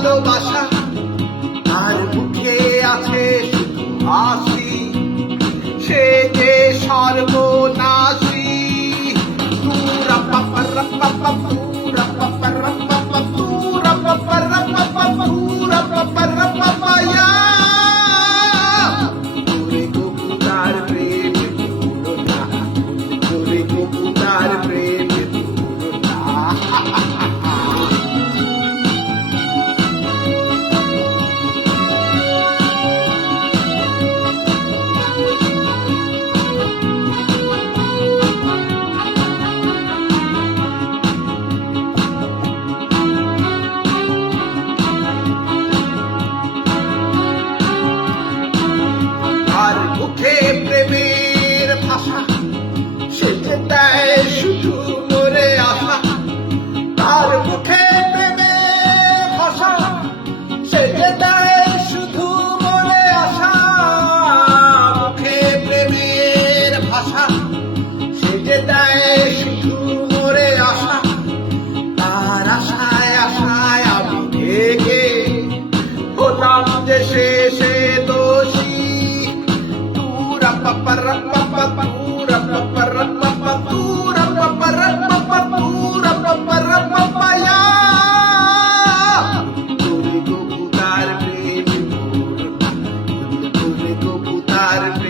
ভালোবাসা, তার মুখে আছে শুধু হাসি, সে যে সর্বনাশী। তুরা পাপা রাপা তুরা পাপা রাপা তুরা পাপা রাপা তুরা পাপা রাপা ইয়া। তোরে কবুতার প্রেম ভুলো না, তোরে কবুতার প্রেম ভুলো না। আর মুখে প্রেমের ভাষা, সে যে দেয় শুধু মরে আশা। তার মুখে প্রেমের ভাষা, সে যে দেয় শুধু মরে আশা। মুখে প্রেমের ভাষা, সে যে দেয় শুধু মরে আশা। তার আশায় আশায় আমি থেকে হলাম যে শেষে দোষী। তুরা পাপা রাপা তুরা পাপা রাপা তুরা পাপা রাপা তুরা পাপা রাপা ইয়া। তোরে কবুতার প্রেম ভুলো না, তোরে কবুতার প্রেম